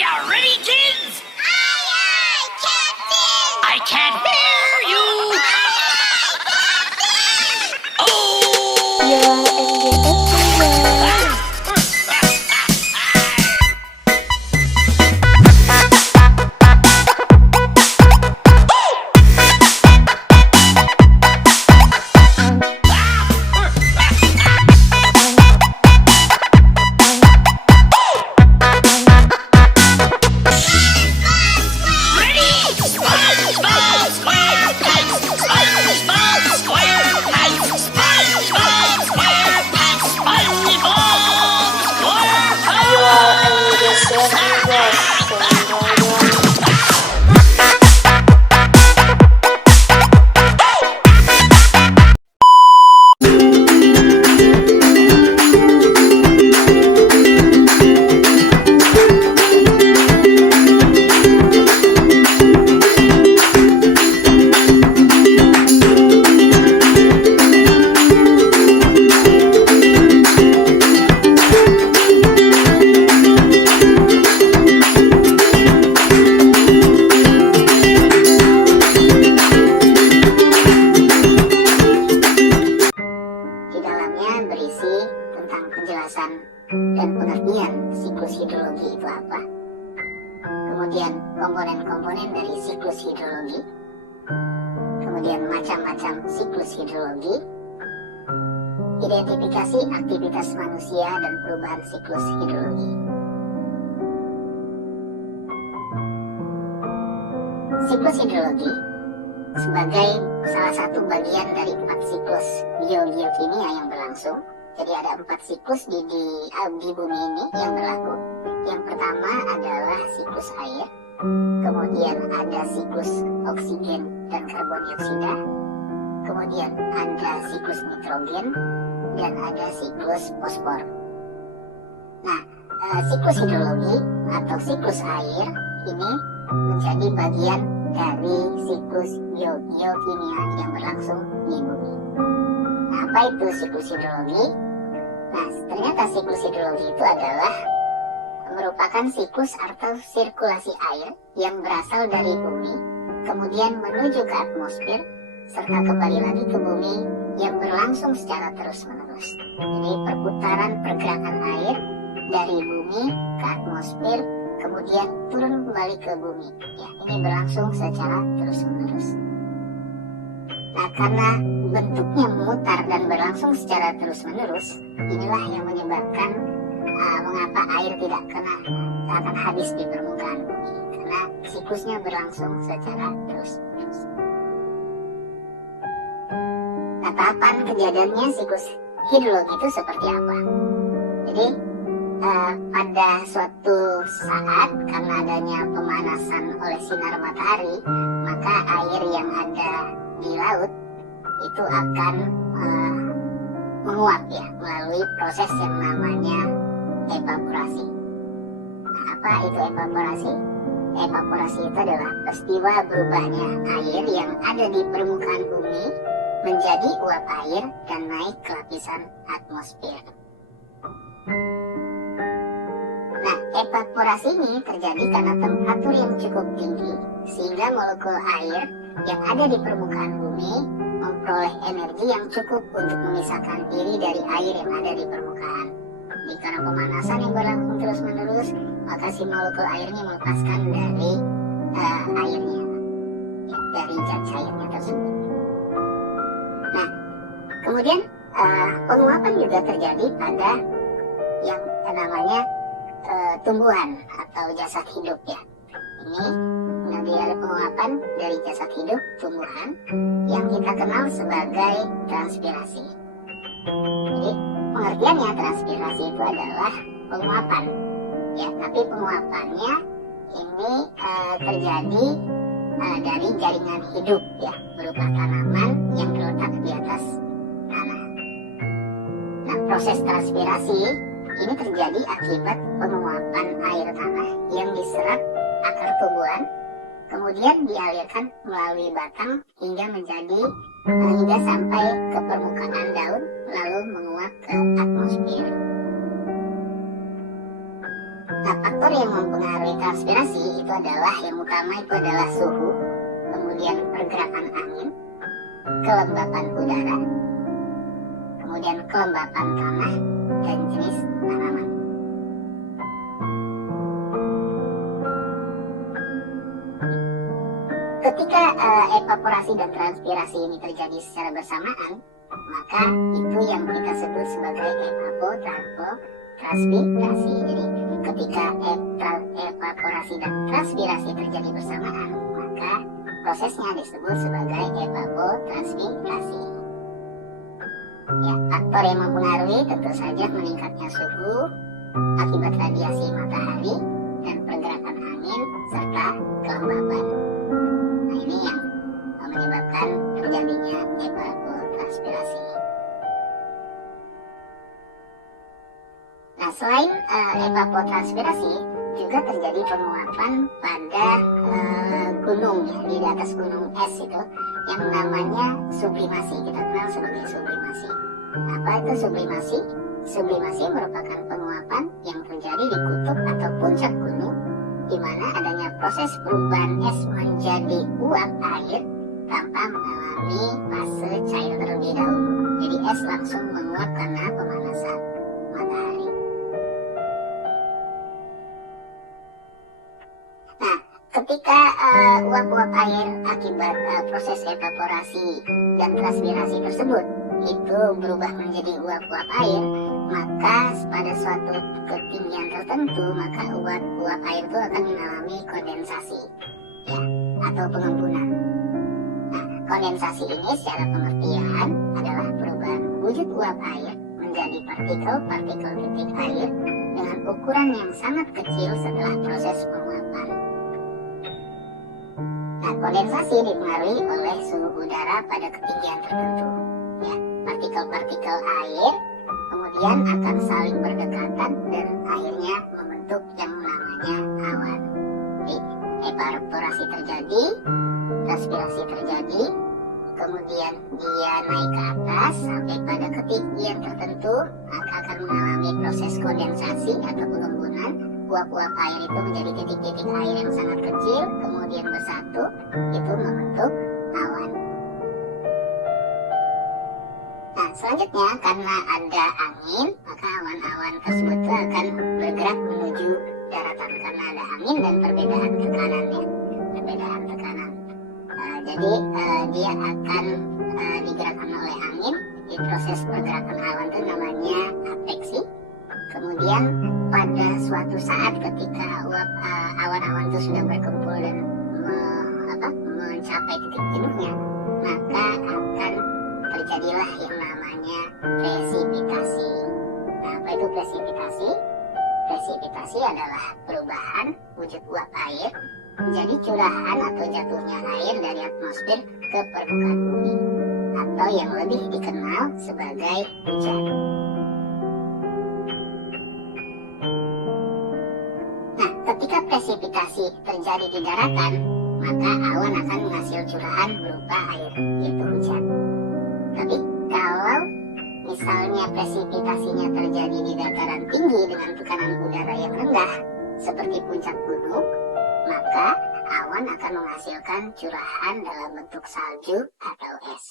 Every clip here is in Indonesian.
you ready, kids? Aye, aye, Captain! I can't hear you. Oh! Ready? SpongeBob SquarePants! SpongeBob SquarePants! SpongeBob SquarePants! SpongeBob Di dalamnya berisi tentang penjelasan dan pengertian siklus hidrologi itu apa, kemudian komponen-komponen dari siklus hidrologi, kemudian macam-macam siklus hidrologi, identifikasi aktivitas manusia dan perubahan siklus hidrologi. Siklus hidrologi sebagai salah satu bagian dari 4 siklus biogeokimia yang berlangsung. Jadi ada 4 siklus di bumi ini yang berlaku. Yang pertama adalah siklus air, kemudian ada siklus oksigen dan karbon dioksida, kemudian ada siklus nitrogen, dan ada siklus fosfor. Nah, siklus hidrologi atau siklus air ini menjadi bagian dari siklus geokimia yang berlangsung di bumi. Nah, apa itu siklus hidrologi? Nah, ternyata siklus hidrologi itu adalah merupakan siklus atau sirkulasi air yang berasal dari bumi, kemudian menuju ke atmosfer, serta kembali lagi ke bumi yang berlangsung secara terus-menerus. Jadi perputaran pergerakan air dari bumi ke atmosfer, kemudian turun kembali ke bumi. Ya, ini berlangsung secara terus-menerus. Nah, karena bentuknya memutar dan berlangsung secara terus-menerus, inilah yang menyebabkan mengapa air tidak akan habis di permukaan bumi, karena siklusnya berlangsung secara terus-menerus. Nah, tahapan kejadiannya siklus hidrologi itu seperti apa? Jadi pada suatu saat karena adanya pemanasan oleh sinar matahari, maka air yang ada di laut itu akan menguap ya melalui proses yang namanya evaporasi. Nah, apa itu evaporasi? Evaporasi itu adalah peristiwa berubahnya air yang ada di permukaan bumi menjadi uap air dan naik ke lapisan atmosfer. Nah, evaporasi ini terjadi karena temperatur yang cukup tinggi sehingga molekul air yang ada di permukaan bumi memperoleh energi yang cukup untuk memisahkan diri dari air yang ada di permukaan. Jadi karena pemanasan yang berlangsung terus-menerus, maka si molekul airnya melepaskan dari airnya, ya, dari zat cairnya tersebut. Nah, kemudian penguapan juga terjadi pada yang namanya tumbuhan atau jasad hidup ya. Ini nanti ada penguapan dari jasad hidup tumbuhan yang kita kenal sebagai transpirasi. Jadi pengertiannya transpirasi itu adalah penguapan ya, tapi penguapannya ini terjadi dari jaringan hidup ya, berupa tanaman yang terletak di atas tanah. Nah, proses transpirasi ini terjadi akibat penguapan air tanah yang diserap akar tumbuhan, kemudian dialirkan melalui batang hingga sampai ke permukaan daun, lalu menguap ke atmosfer. Nah, faktor yang mempengaruhi transpirasi itu adalah, yang utama itu adalah suhu, kemudian pergerakan angin, kelembapan udara, kemudian kelembapan tanah, dan jenis tanaman. Ketika evaporasi dan transpirasi ini terjadi secara bersamaan, maka itu yang kita sebut sebagai evapotranspirasi. Jadi ketika evaporasi dan transpirasi terjadi bersamaan, maka prosesnya disebut sebagai evapotranspirasi. Ya, faktor yang mempengaruhi tentu saja meningkatnya suhu akibat radiasi matahari dan pergerakan angin serta kelembapan. Nah, ini yang menyebabkan terjadinya evapotranspirasi. Nah, selain evapotranspirasi, juga terjadi penguapan pada gunung, ya, di atas gunung es itu, yang namanya sublimasi. Kita kenal sebagai sublimasi. Apa itu sublimasi? Sublimasi merupakan penguapan yang terjadi di kutub atau puncak gunung, di mana adanya proses perubahan es menjadi uap air tanpa mengalami fase cair terlebih dahulu. Jadi es langsung menguap karena pemanasan matahari. Nah, ketika uap-uap air akibat proses evaporasi dan transpirasi tersebut itu berubah menjadi uap-uap air, maka pada suatu ketinggian tertentu, maka uap air itu akan mengalami kondensasi, ya, atau pengembunan. Nah, kondensasi ini secara pengertian adalah perubahan wujud uap air menjadi partikel-partikel titik air dengan ukuran yang sangat kecil setelah proses penguapan. Nah, kondensasi dipengaruhi oleh suhu udara pada ketinggian tertentu. Ya, partikel-partikel air kemudian akan saling berdekatan dan akhirnya membentuk yang namanya awan. Jadi, evaporasi terjadi, transpirasi terjadi, kemudian dia naik ke atas sampai pada ketinggian tertentu, maka akan mengalami proses kondensasi atau pengembunan. Uap-uap air itu menjadi titik-titik air yang sangat kecil, kemudian bersatu, itu membentuk awan. Nah, selanjutnya karena ada angin, maka awan-awan tersebut akan bergerak menuju daratan karena ada angin dan perbedaan tekanannya, perbedaan tekanan. Jadi dia akan digerakkan oleh angin. Di proses pergerakan awan itu namanya adveksi. Kemudian pada suatu saat ketika awan-awan itu sudah berkumpul dan mencapai titik jenuhnya, maka akan terjadilah yang namanya presipitasi. Nah, apa itu presipitasi? Presipitasi adalah perubahan wujud uap air menjadi curahan atau jatuhnya air dari atmosfer ke permukaan bumi, atau yang lebih dikenal sebagai hujan. Nah, ketika presipitasi terjadi di daratan, maka awan akan menghasil curahan berupa air, yaitu hujan. Tapi kalau misalnya presipitasinya terjadi di dataran tinggi dengan tekanan udara yang rendah, seperti puncak gunung, maka awan akan menghasilkan curahan dalam bentuk salju atau es.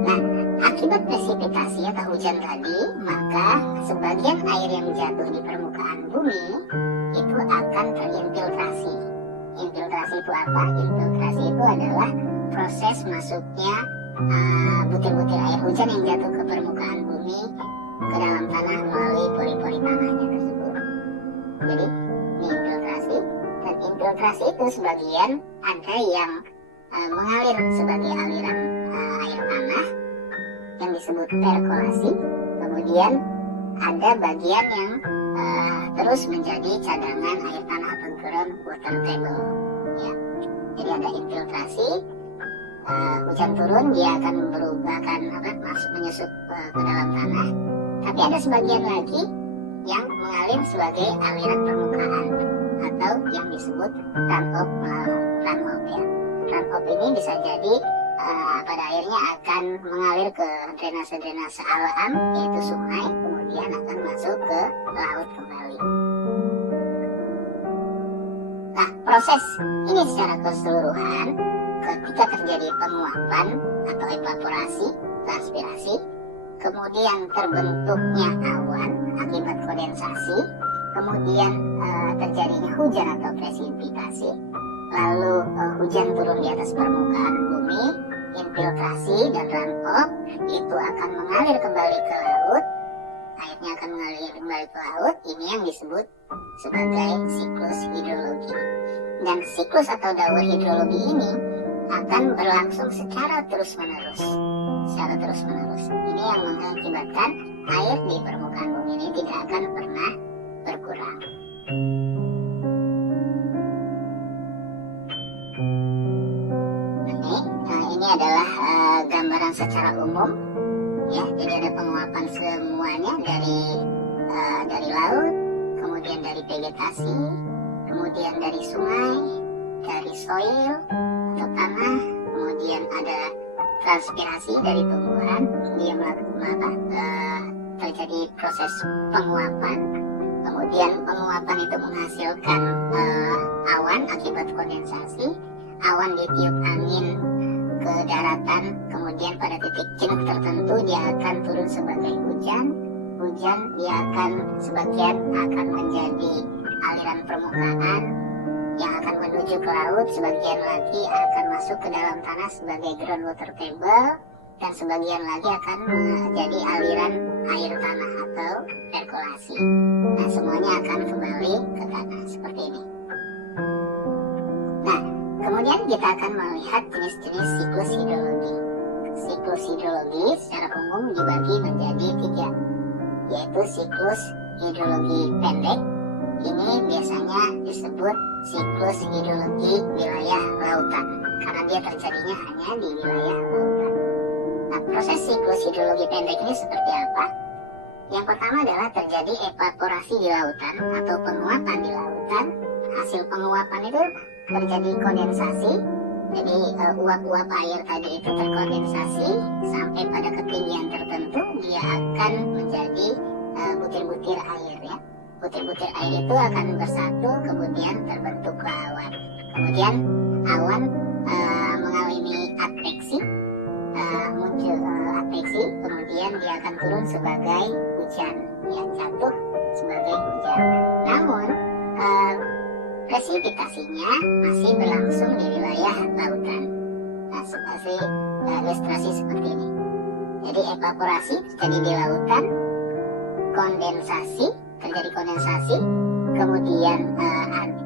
Nah, akibat presipitasi atau hujan tadi, maka sebagian air yang jatuh di permukaan bumi itu akan terinfiltrasi. Infiltrasi itu apa? Infiltrasi itu adalah proses masuknya butir-butir air hujan yang jatuh ke permukaan bumi ke dalam tanah melalui pori-pori tanahnya tersebut. Jadi ini infiltrasi, dan infiltrasi itu sebagian ada yang mengalir sebagai aliran air tanah yang disebut perkolasi, kemudian ada bagian yang terus menjadi cadangan air tanah atau ground water table. Ya. Jadi ada infiltrasi, hujan turun dia akan menyusup ke dalam tanah. Tapi ada sebagian lagi yang mengalir sebagai aliran permukaan atau yang disebut runoff ya. Runoff ini bisa jadi pada akhirnya akan mengalir ke drainase-drainase alam, yaitu sungai, kemudian akan masuk ke laut kembali. Nah, proses ini secara keseluruhan ketika terjadi penguapan atau evaporasi, transpirasi, kemudian terbentuknya awan akibat kondensasi, kemudian terjadinya hujan atau presipitasi, lalu hujan turun di atas permukaan bumi, infiltrasi dan runoff, itu akan mengalir kembali ke laut, airnya akan mengalir kembali ke laut. Ini yang disebut sebagai siklus hidrologi. Dan siklus atau daur hidrologi ini akan berlangsung secara terus-menerus. Ini yang mengakibatkan air di permukaan bumi ini tidak akan pernah berkurang. Ini adalah gambaran secara umum, ya. Jadi ada penguapan semuanya dari laut, kemudian dari vegetasi, kemudian dari sungai, dari soil atau tanah, kemudian ada transpirasi dari tumbuhan, dia terjadi proses penguapan, kemudian penguapan itu menghasilkan awan akibat kondensasi, awan ditiup angin ke daratan, kemudian pada titik jenuh tertentu dia akan turun sebagai hujan dia akan sebagian akan menjadi aliran permukaan yang akan menuju ke laut, sebagian lagi akan masuk ke dalam tanah sebagai groundwater table, dan sebagian lagi akan menjadi aliran air tanah atau perkolasi. Nah, semuanya akan kembali ke tanah seperti ini. Nah, kemudian kita akan melihat jenis-jenis siklus hidrologi. Siklus hidrologi secara umum dibagi menjadi 3, yaitu siklus hidrologi pendek. Ini biasanya disebut siklus hidrologi wilayah lautan, karena dia terjadinya hanya di wilayah lautan. Nah, proses siklus hidrologi pendek ini seperti apa? Yang pertama adalah terjadi evaporasi di lautan atau penguapan di lautan. Hasil penguapan itu terjadi kondensasi, jadi uap-uap air tadi itu terkondensasi sampai pada ketinggian tertentu, dia akan menjadi butir-butir air, ya. Butir-butir air itu akan bersatu, kemudian terbentuk awan. Kemudian awan mengalami adveksi, muncul adveksi, kemudian dia akan turun sebagai hujan, yang jatuh sebagai hujan. Namun presipitasinya masih berlangsung di wilayah lautan. Nah, seperti ilustrasi seperti ini. Jadi evaporasi terjadi di lautan, terjadi kondensasi, kemudian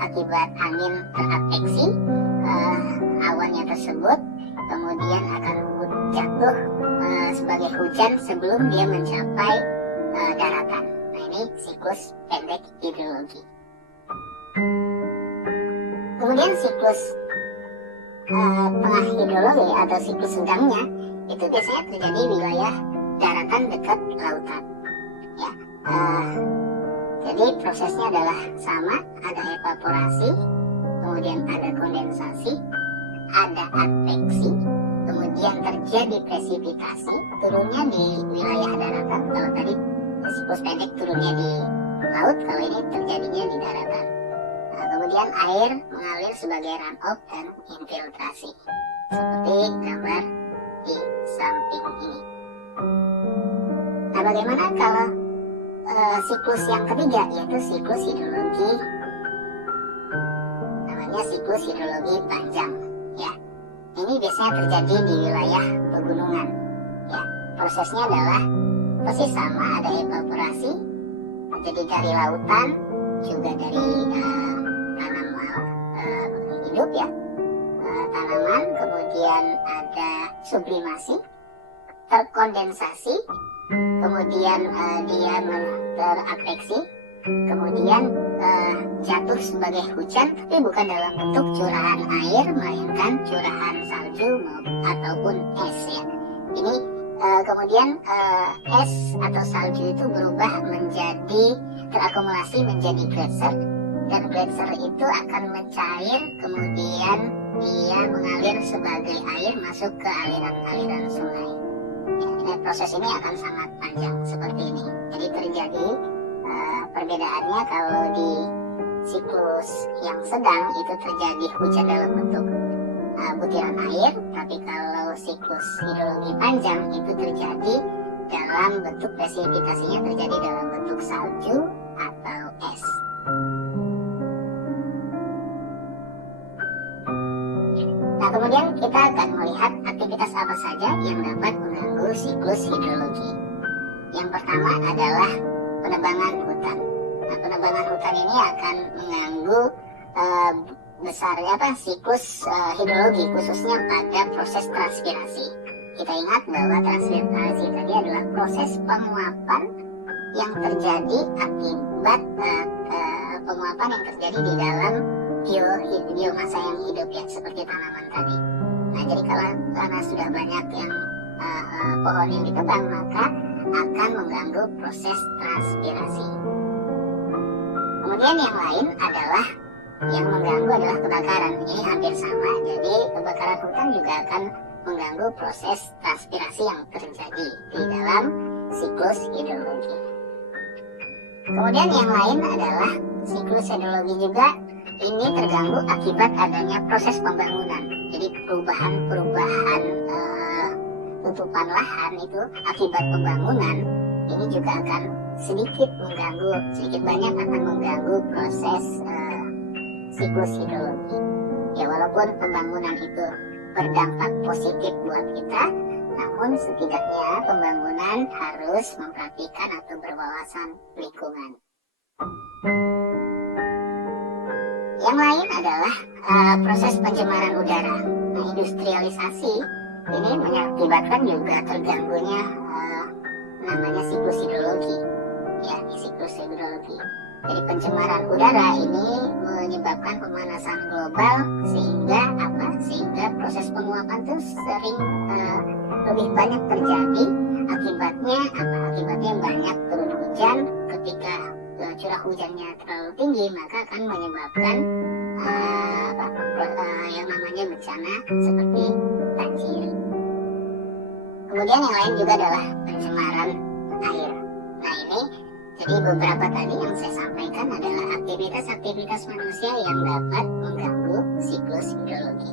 akibat angin teradveksi awannya tersebut, kemudian akan jatuh sebagai hujan sebelum dia mencapai daratan. Nah, ini siklus pendek hidrologi. Kemudian siklus tengah hidrologi atau siklus sedangnya itu biasanya terjadi di wilayah daratan dekat lautan, ya. Jadi prosesnya adalah sama, ada evaporasi, kemudian ada kondensasi, ada adveksi, kemudian terjadi presipitasi, turunnya di wilayah daratan. Kalau tadi siklus pendek turunnya di laut, kalau ini terjadinya di daratan. Nah, kemudian air mengalir sebagai runoff dan infiltrasi, seperti gambar di samping ini. Nah, bagaimana kalau siklus yang ketiga, yaitu siklus hidrologi, namanya siklus hidrologi panjang, ya. Ini biasanya terjadi di wilayah pegunungan, ya. Prosesnya adalah persis sama, ada evaporasi, jadi dari lautan, juga dari tanaman hidup, ya, tanaman, kemudian ada sublimasi, terkondensasi, kemudian dia teradveksi, kemudian jatuh sebagai hujan, tapi bukan dalam bentuk curahan air, melainkan curahan salju ataupun es, ya. Ini kemudian es atau salju itu berubah menjadi terakumulasi menjadi gletser, dan gletser itu akan mencair, kemudian dia mengalir sebagai air masuk ke aliran-aliran sungai. Ya, proses ini akan sangat panjang seperti ini. Jadi terjadi perbedaannya kalau di siklus yang sedang itu terjadi hujan dalam bentuk butiran air, tapi kalau siklus hidrologi panjang itu terjadi dalam bentuk presipitasinya terjadi dalam bentuk salju atau es. Nah, kemudian kita akan melihat aktivitas apa saja yang dapat mengganggu siklus hidrologi. Yang pertama adalah penebangan hutan. Nah, penebangan hutan ini akan mengganggu besarnya siklus hidrologi, khususnya pada proses transpirasi. Kita ingat bahwa transpirasi tadi adalah proses penguapan yang terjadi akibat penguapan yang terjadi di dalam biomasa yang hidup, ya, seperti tanaman tadi. Nah, jadi karena sudah banyak yang pohon yang ditebang, maka akan mengganggu proses transpirasi. Kemudian yang lain adalah yang mengganggu adalah kebakaran. Ini hampir sama. Jadi kebakaran hutan juga akan mengganggu proses transpirasi yang terjadi di dalam siklus hidrologi. Kemudian yang lain adalah siklus hidrologi juga ini terganggu akibat adanya proses pembangunan. Jadi perubahan tutupan lahan itu akibat pembangunan ini juga akan sedikit banyak akan mengganggu proses siklus hidrologi. Ya, walaupun pembangunan itu berdampak positif buat kita, namun setidaknya pembangunan harus memperhatikan atau berwawasan lingkungan. Yang lain adalah proses pencemaran udara. Nah, industrialisasi ini mengakibatkan juga terganggunya namanya siklus hidrologi. Ya, siklus hidrologi. Jadi pencemaran udara ini menyebabkan pemanasan global sehingga proses penguapan itu sering lebih banyak terjadi. Akibatnya banyak turun hujan. Ketika curah hujannya terlalu tinggi, maka akan menyebabkan yang namanya bencana seperti banjir. Kemudian yang lain juga adalah pencemaran air. Nah, ini jadi beberapa tadi yang saya sampaikan adalah aktivitas manusia yang dapat mengganggu siklus hidrologi.